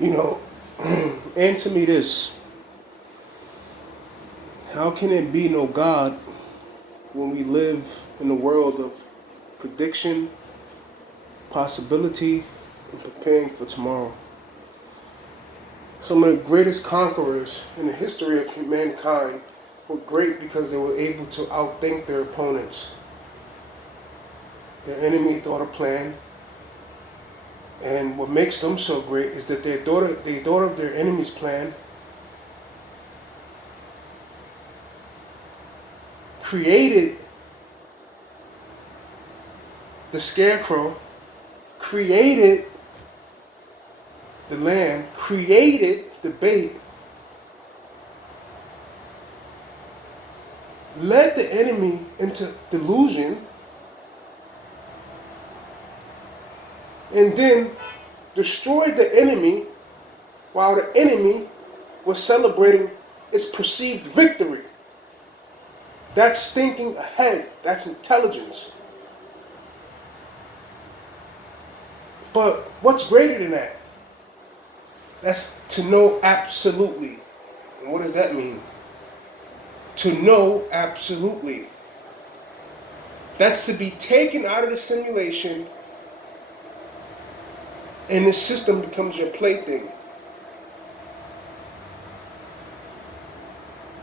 You know, answer me this. How can there be no God when we live in a world of prediction, possibility, and preparing for tomorrow? Some of the greatest conquerors in the history of mankind were great because they were able to outthink their opponents. Their enemy thought a plan, and what makes them so great is that they thought of their enemy's plan, created the scarecrow, created the lamb, created the bait, led the enemy into delusion, and then destroyed the enemy while the enemy was celebrating its perceived victory. That's thinking ahead. That's intelligence. But what's greater than that? That's to know absolutely. And what does that mean? To know absolutely. That's to be taken out of the simulation and the system becomes your plaything.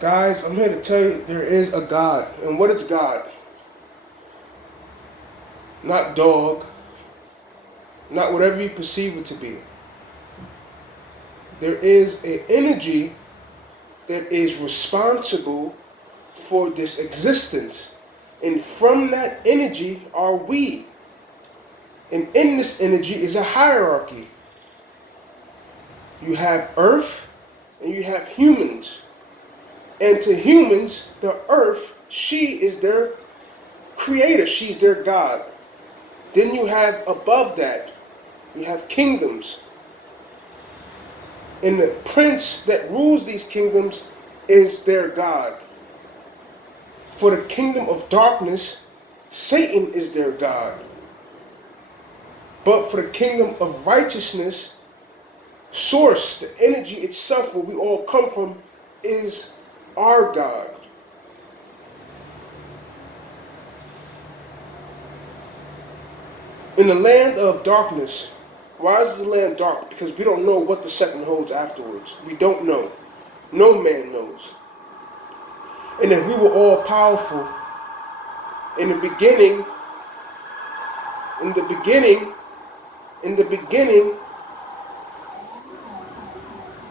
Guys, I'm here to tell you there is a God. And what is God? Not dog, not whatever you perceive it to be. There is an energy that is responsible for this existence. And from that energy are we. And in this energy is a hierarchy. You have earth and you have humans. And to humans, the earth, she is their creator. She's their God. Then you have above that, you have kingdoms. And the prince that rules these kingdoms is their God. For the kingdom of darkness, Satan is their God. But for the kingdom of righteousness, source, the energy itself where we all come from, is our God. In the land of darkness, why is the land dark? Because we don't know what the second holds afterwards. We don't know. No man knows. And if we were all powerful, in the beginning,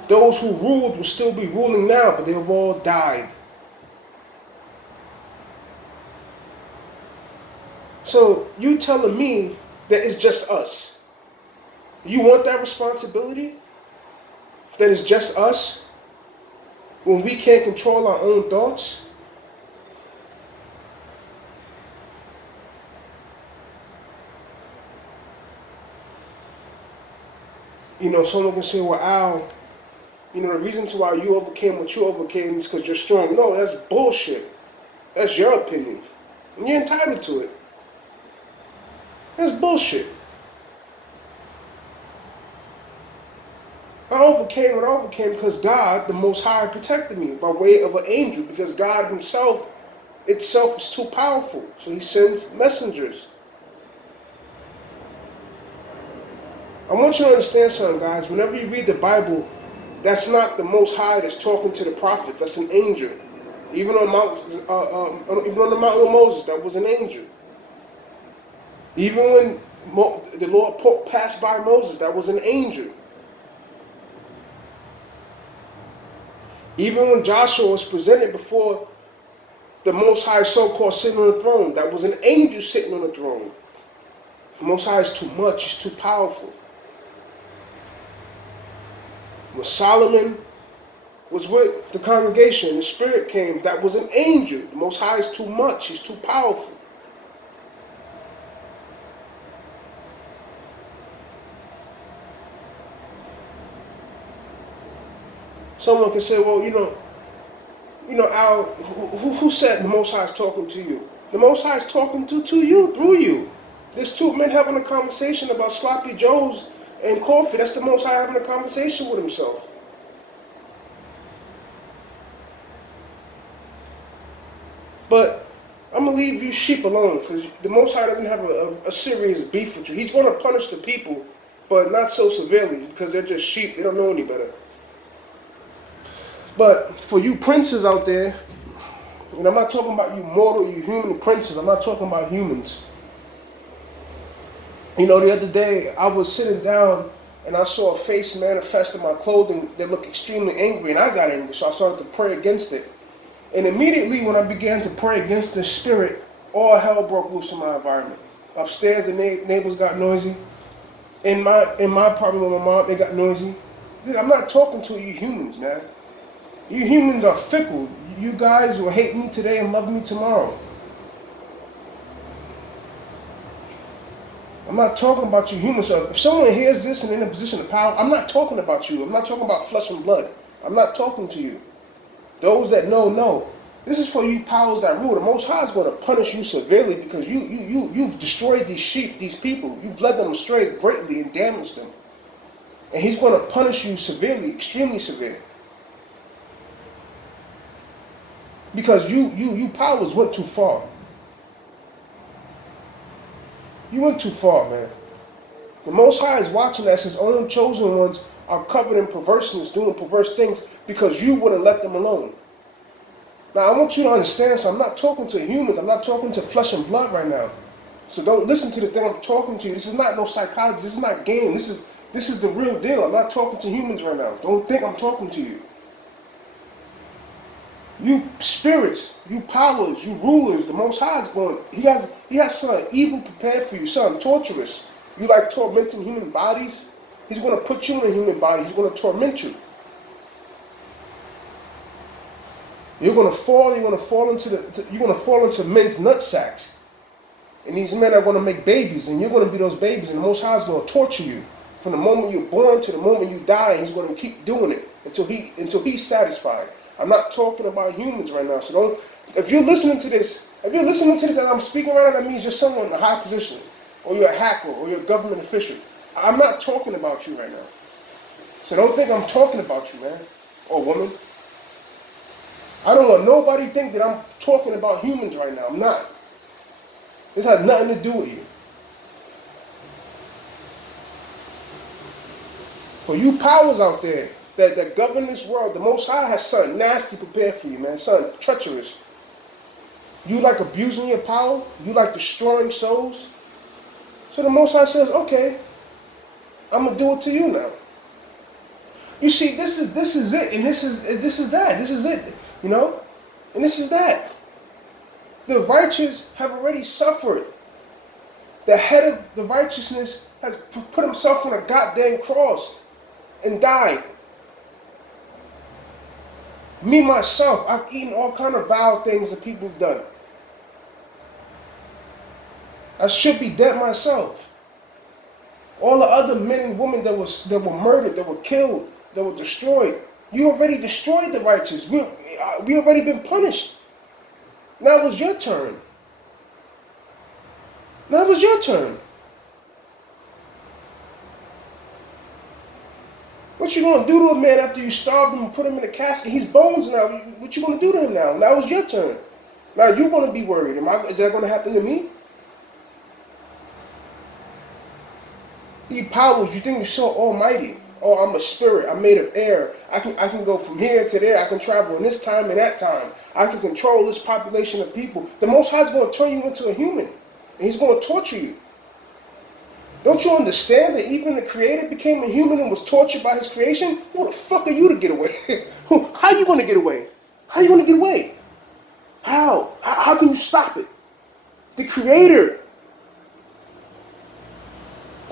those who ruled will still be ruling now, but they have all died. So you telling me that it's just us? You want that responsibility? That it's just us? When we can't control our own thoughts? You know, someone can say, well, Al, you know, the reason to why you overcame what you overcame is because you're strong. No, that's bullshit. That's your opinion. And you're entitled to it. That's bullshit. I overcame what I overcame because God, the Most High, protected me by way of an angel, because God himself itself is too powerful. So he sends messengers. I want you to understand something, guys. Whenever you read the Bible, that's not the Most High that's talking to the prophets. That's an angel. Even on the mountain of Moses, that was an angel. Even when the Lord passed by Moses, that was an angel. Even when Joshua was presented before the Most High so-called sitting on the throne, that was an angel sitting on the throne. The Most High is too much. He's too powerful. When Solomon was with the congregation, the Spirit came, that was an angel. The Most High is too much. He's too powerful. Someone can say, well, Al, who said the Most High is talking to you? The Most High is talking to you, through you. There's two men having a conversation about sloppy joes and coffee. That's the Most High having a conversation with himself. But I'm going to leave you sheep alone, because the Most High doesn't have a serious beef with you. He's going to punish the people, but not so severely, because they're just sheep. They don't know any better. But for you princes out there, and I'm not talking about you mortal, you human princes. I'm not talking about humans. You know, the other day, I was sitting down, and I saw a face manifest in my clothing that looked extremely angry, and I got angry, so I started to pray against it. And immediately when I began to pray against this spirit, all hell broke loose in my environment. Upstairs, the neighbors got noisy. In my apartment with my mom, it got noisy. I'm not talking to you humans, man. You humans are fickle. You guys will hate me today and love me tomorrow. I'm not talking about you humans. So if someone hears this and in a position of power, I'm not talking about you. I'm not talking about flesh and blood. I'm not talking to you. Those that know. This is for you powers that rule. The Most High is going to punish you severely because you've destroyed these sheep, these people. You've led them astray greatly and damaged them. And He's going to punish you severely, extremely severe. Because you powers went too far. You went too far, man. The Most High is watching as His own chosen ones are covered in perverseness, doing perverse things because you wouldn't let them alone. Now, I want you to understand, so I'm not talking to humans. I'm not talking to flesh and blood right now. So don't listen to this thing I'm talking to you. This is not no psychology. This is not game. This is the real deal. I'm not talking to humans right now. Don't think I'm talking to you. You spirits, you powers, you rulers, the Most High is going. He has something evil prepared for you, something torturous. You like tormenting human bodies? He's going to put you in a human body. He's going to torment you. You're going to fall into men's nut sacks. And these men are going to make babies, and you're going to be those babies, and the Most High is going to torture you. From the moment you're born to the moment you die, He's going to keep doing it until He's satisfied. I'm not talking about humans right now. So don't, if you're listening to this as I'm speaking right now, that means you're someone in a high position, or you're a hacker, or you're a government official. I'm not talking about you right now. So don't think I'm talking about you, man, or woman. I don't want nobody to think that I'm talking about humans right now. I'm not. This has nothing to do with you. For you powers out there that govern this world, the Most High has something nasty prepared for you, man. Something treacherous. You like abusing your power. You like destroying souls. So the Most High says, okay, I'm going to do it to you now. You see, this is it, and this is that. This is it, you know? And this is that. The righteous have already suffered. The head of the righteousness has put himself on a goddamn cross and died. Me, myself, I've eaten all kind of vile things that people have done. I should be dead myself. All the other men and women that were murdered, that were killed, that were destroyed. You already destroyed the righteous. We already been punished. Now it was your turn. Now it was your turn. What you gonna do to a man after you starved him and put him in a casket? He's bones now. What you gonna do to him now? Now it's your turn. Now you're gonna be worried. Is that gonna happen to me? You powers, you think you're so almighty. Oh, I'm a spirit. I'm made of air. I can go from here to there. I can travel in this time and that time. I can control this population of people. The Most High is going to turn you into a human. And He's going to torture you. Don't you understand that even the Creator became a human and was tortured by His creation? Who the fuck are you to get away? How are you going to get away? How are you going to get away? How? How can you stop it? The Creator.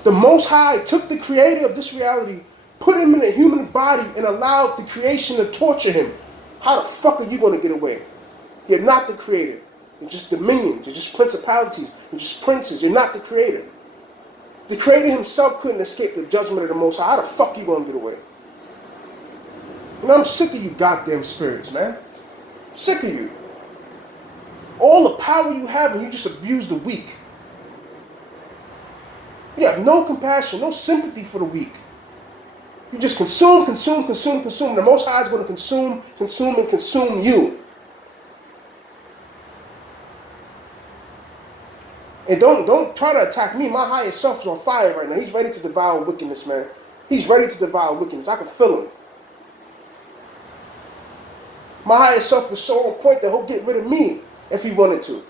The Most High took the Creator of this reality, put Him in a human body, and allowed the creation to torture Him. How the fuck are you going to get away? You're not the Creator. You're just dominions. You're just principalities. You're just princes. You're not the Creator. The Creator Himself couldn't escape the judgment of the Most High. How the fuck are you going to get away? And I'm sick of you goddamn spirits, man. I'm sick of you. All the power you have and you just abuse the weak. You have no compassion, no sympathy for the weak. You just consume, consume, consume, consume. The Most High is going to consume, consume, and consume you. And don't try to attack me. My highest self is on fire right now. He's ready to devour wickedness, man. He's ready to devour wickedness. I can feel him. My highest self is so on point that he'll get rid of me if he wanted to.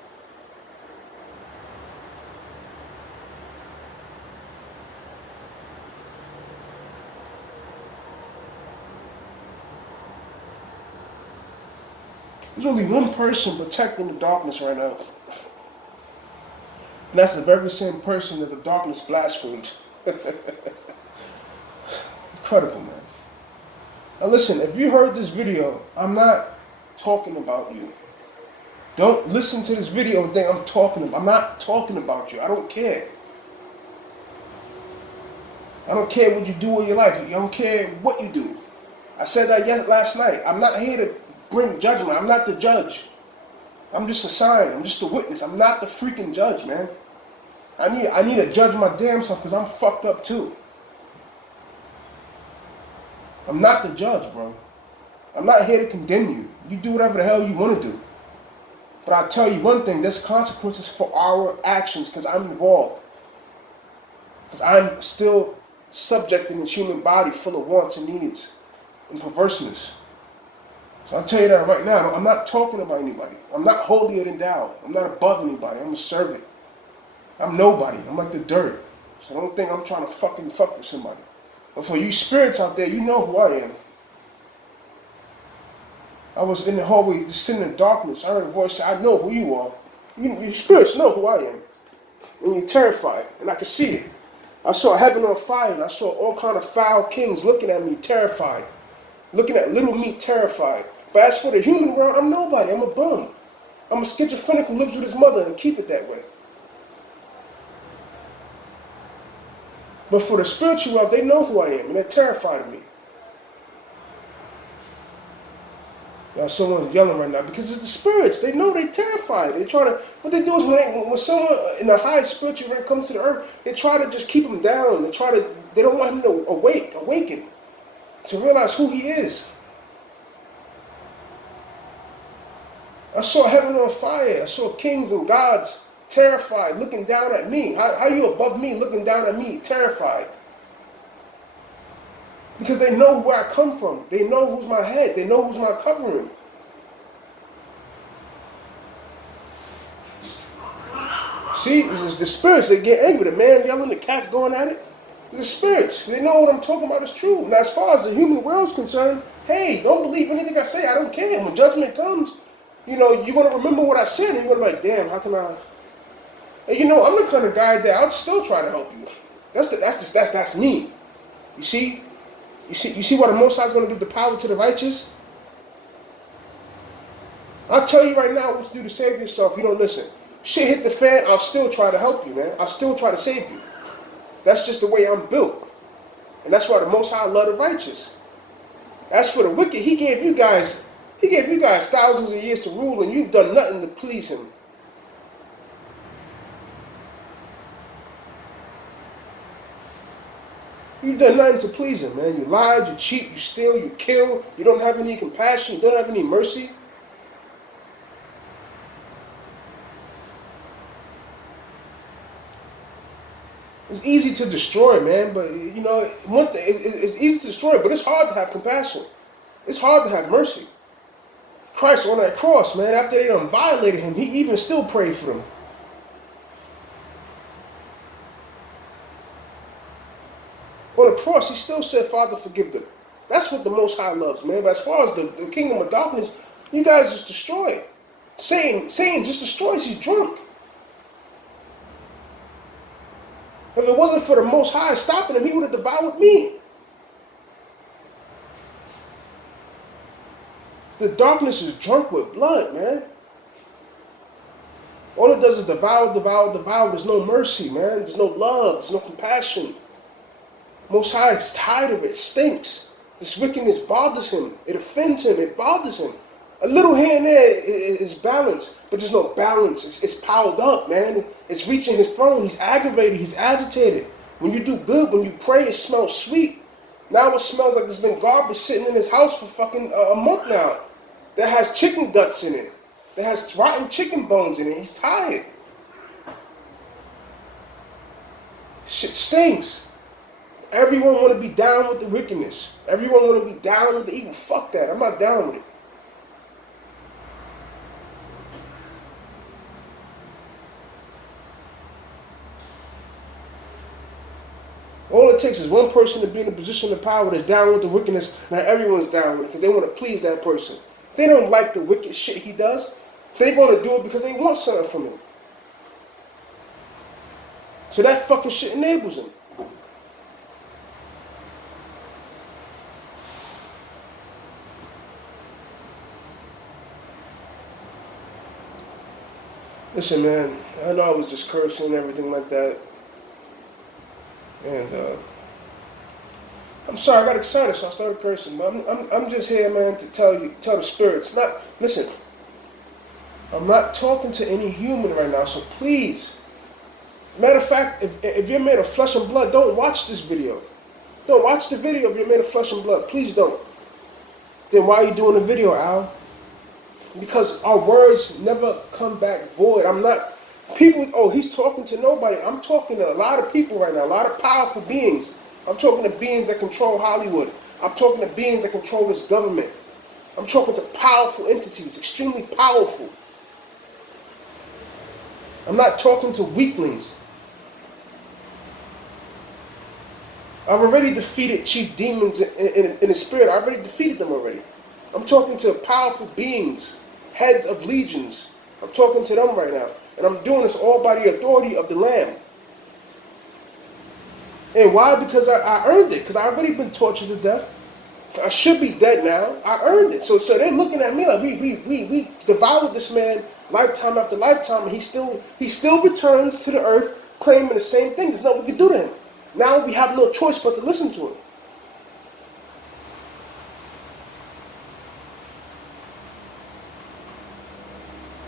There's only one person protecting the darkness right now. And that's the very same person that the darkness blasphemed. Incredible, man. Now listen, if you heard this video, I'm not talking about you. Don't listen to this video and think I'm talking about. I'm not talking about you. I don't care. I don't care what you do in your life. I don't care what you do. I said that last night. I'm not here to bring judgment. I'm not the judge. I'm just a sign. I'm just a witness. I'm not the freaking judge, man. I need to judge my damn self because I'm fucked up too. I'm not the judge, bro. I'm not here to condemn you. You do whatever the hell you want to do. But I'll tell you one thing, there's consequences for our actions because I'm involved. Because I'm still subject in this human body full of wants and needs and perverseness. So I'll tell you that right now. I'm not talking about anybody. I'm not holier than thou. I'm not above anybody. I'm a servant. I'm nobody. I'm like the dirt. So don't think I'm trying to fuck with somebody. But for you spirits out there, you know who I am. I was in the hallway just sitting in darkness. I heard a voice say, I know who you are. You spirits know who I am. And you're terrified. And I could see it. I saw heaven on fire. And I saw all kind of foul kings looking at me terrified. Looking at little me terrified. But as for the human world, I'm nobody. I'm a bum. I'm a schizophrenic who lives with his mother and keep it that way. But for the spiritual world, they know who I am, and they're terrified of me. Now, someone's yelling right now because it's the spirits. They know they're terrified. They try to. What they do is when someone in the high spiritual rank comes to the earth, they try to just keep him down. They don't want him to awaken, to realize who he is. I saw heaven on fire. I saw kings and gods terrified, looking down at me. How you above me, looking down at me, terrified? Because they know where I come from. They know who's my head. They know who's my covering. See, it's the spirits. They get angry. The man yelling, the cat's going at it. The spirits. They know what I'm talking about is true. Now, as far as the human world's concerned, hey, don't believe anything I say. I don't care. When judgment comes, you're going to remember what I said, and you're going to be like, damn, how can I? And I'm the kind of guy that I'll still try to help you. That's me. You see why the Most High is going to give the power to the righteous? I'll tell you right now what to do to save yourself if you don't listen. Shit hit the fan, I'll still try to help you, man. I'll still try to save you. That's just the way I'm built. And that's why the Most High love the righteous. As for the wicked, he gave you guys thousands of years to rule, and you've done nothing to please him. You've done nothing to please him, man. You lied, you cheat, you steal, you kill. You don't have any compassion. You don't have any mercy. It's easy to destroy, man. But, one thing, it's easy to destroy, but it's hard to have compassion. It's hard to have mercy. Christ on that cross, man, after they done violated him, he even still prayed for them. On the cross, he still said, Father, forgive them. That's what the Most High loves, man. But as far as the kingdom of darkness, you guys just destroy it. Satan just destroys. He's drunk. If it wasn't for the Most High stopping him, he would have devoured me. The darkness is drunk with blood, man. All it does is devour. There's no mercy, man. There's no love. There's no compassion. Most High is tired of it. It stinks. This wickedness bothers him. It offends him. It bothers him. A little here and there is balance, but there's no balance. It's piled up, man. It's reaching his throne. He's aggravated. He's agitated. When you do good, when you pray, it smells sweet. Now it smells like there's been garbage sitting in his house for fucking a month now. That has chicken guts in it. That has rotten chicken bones in it. He's tired. Shit stinks. Everyone want to be down with the wickedness. Everyone want to be down with the evil. Fuck that. I'm not down with it. All it takes is one person to be in a position of power that's down with the wickedness. Now everyone's down with it because they want to please that person. They don't like the wicked shit he does. They're going to do it because they want something from him. So that fucking shit enables him. Listen, man, I know I was just cursing and everything like that. And I'm sorry, I got excited, so I started cursing. But I'm just here, man, to tell the spirits. Listen, I'm not talking to any human right now, so please. Matter of fact, if you're made of flesh and blood, don't watch this video. Don't watch the video if you're made of flesh and blood. Please don't. Then why are you doing the video, Al? Because our words never come back void. I'm not... People, oh, he's talking to nobody. I'm talking to a lot of people right now, a lot of powerful beings. I'm talking to beings that control Hollywood. I'm talking to beings that control this government. I'm talking to powerful entities, extremely powerful. I'm not talking to weaklings. I've already defeated chief demons in the spirit. I already defeated them already. I'm talking to powerful beings, heads of legions. I'm talking to them right now. And I'm doing this all by the authority of the Lamb. And why? Because I earned it. Because I've already been tortured to death. I should be dead now. I earned it. So they're looking at me like we devoured this man lifetime after lifetime, and he still returns to the earth claiming the same thing. There's nothing we can do to him. Now we have no choice but to listen to him.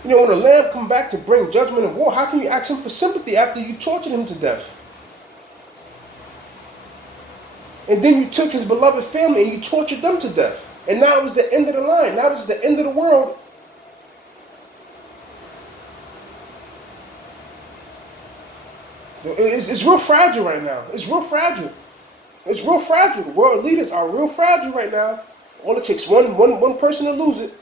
You know, when the Lamb come back to bring judgment and war, how can you ask him for sympathy after you tortured him to death? And then you took his beloved family and you tortured them to death. And now it's the end of the line. Now this is the end of the world. It's real fragile right now. It's real fragile. It's real fragile. The world leaders are real fragile right now. All it takes one person to lose it.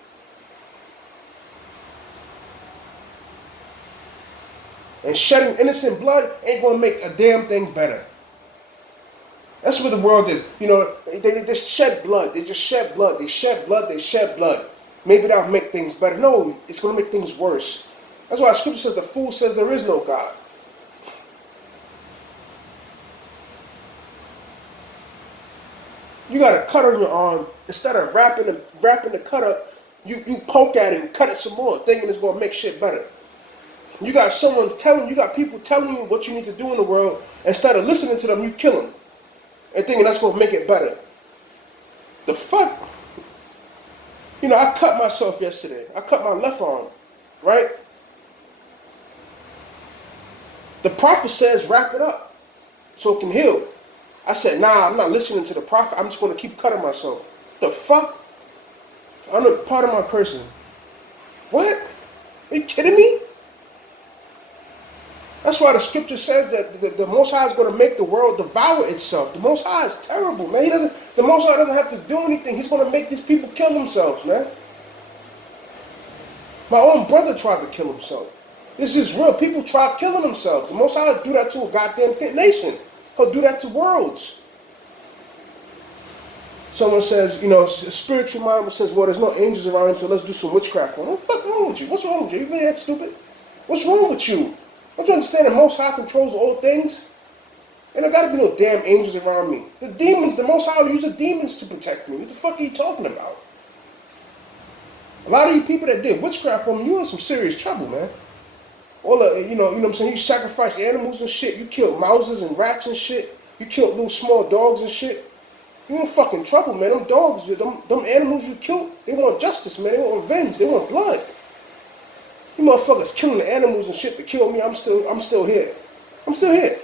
And shedding innocent blood ain't going to make a damn thing better. That's what the world is. You know, they just shed blood. They just shed blood. They shed blood. They shed blood. Maybe that'll make things better. No, it's going to make things worse. That's why Scripture says the fool says there is no God. You got a cut on your arm. Instead of wrapping the cut up, you poke at it and cut it some more, thinking it's going to make shit better. You got people telling you what you need to do in the world. Instead of listening to them, you kill them. And thinking that's going to make it better. The fuck? You know, I cut myself yesterday. I cut my left arm, right? The prophet says wrap it up so it can heal. I said, nah, I'm not listening to the prophet. I'm just going to keep cutting myself. The fuck? I'm a part of my person. What? Are you kidding me? That's why the scripture says that the Most High is going to make the world devour itself. The Most High is terrible, man. The Most High doesn't have to do anything. He's going to make these people kill themselves, man. My own brother tried to kill himself. This is real. People try killing themselves. The Most High will do that to a goddamn nation. He'll do that to worlds. Someone says, you know, a spiritual mind says, well, there's no angels around him, so let's do some witchcraft on him. What the fuck wrong with you? What's wrong with you? You really that stupid? What's wrong with you? Don't you understand that Most High controls all things? And there gotta be no damn angels around me. The demons, the Most High will use the demons to protect me. What the fuck are you talking about? A lot of you people that did witchcraft on me, you in some serious trouble, man. All the, you know what I'm saying? You sacrifice animals and shit. You kill mouses and rats and shit. You kill little small dogs and shit. You in fucking trouble, man. Them dogs, them animals you killed, they want justice, man. They want revenge. They want blood. You motherfuckers killing the animals and shit to kill me. I'm still here. I'm still here.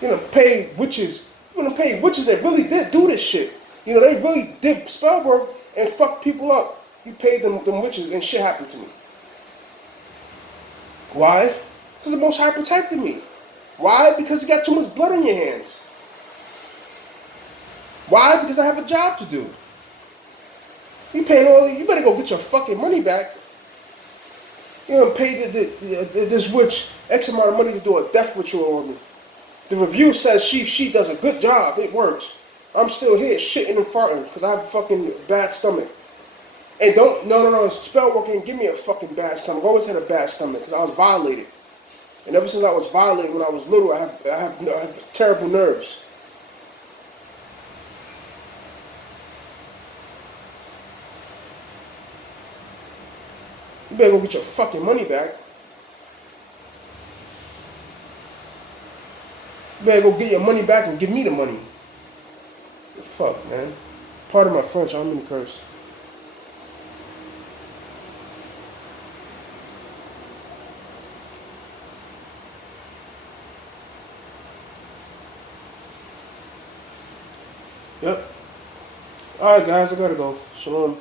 You know, pay witches. You know, pay witches that really did do this shit. You know, they really did spell work and fuck people up. You paid them witches and shit happened to me. Why? Because the Most High protected me. Why? Because you got too much blood on your hands. Why? Because I have a job to do. You paying all. You better go get your fucking money back. You know, pay this witch X amount of money to do a death ritual on me. The review says she does a good job. It works. I'm still here shitting and farting because I have a fucking bad stomach. And no, spell work ain't give me a fucking bad stomach. I always had a bad stomach because I was violated. And ever since I was violated when I was little, I have terrible nerves. You better go get your fucking money back. You better go get your money back and give me the money. The fuck, man. Pardon my French, I'm in the curse. Yep. Alright guys, I gotta go. Shalom.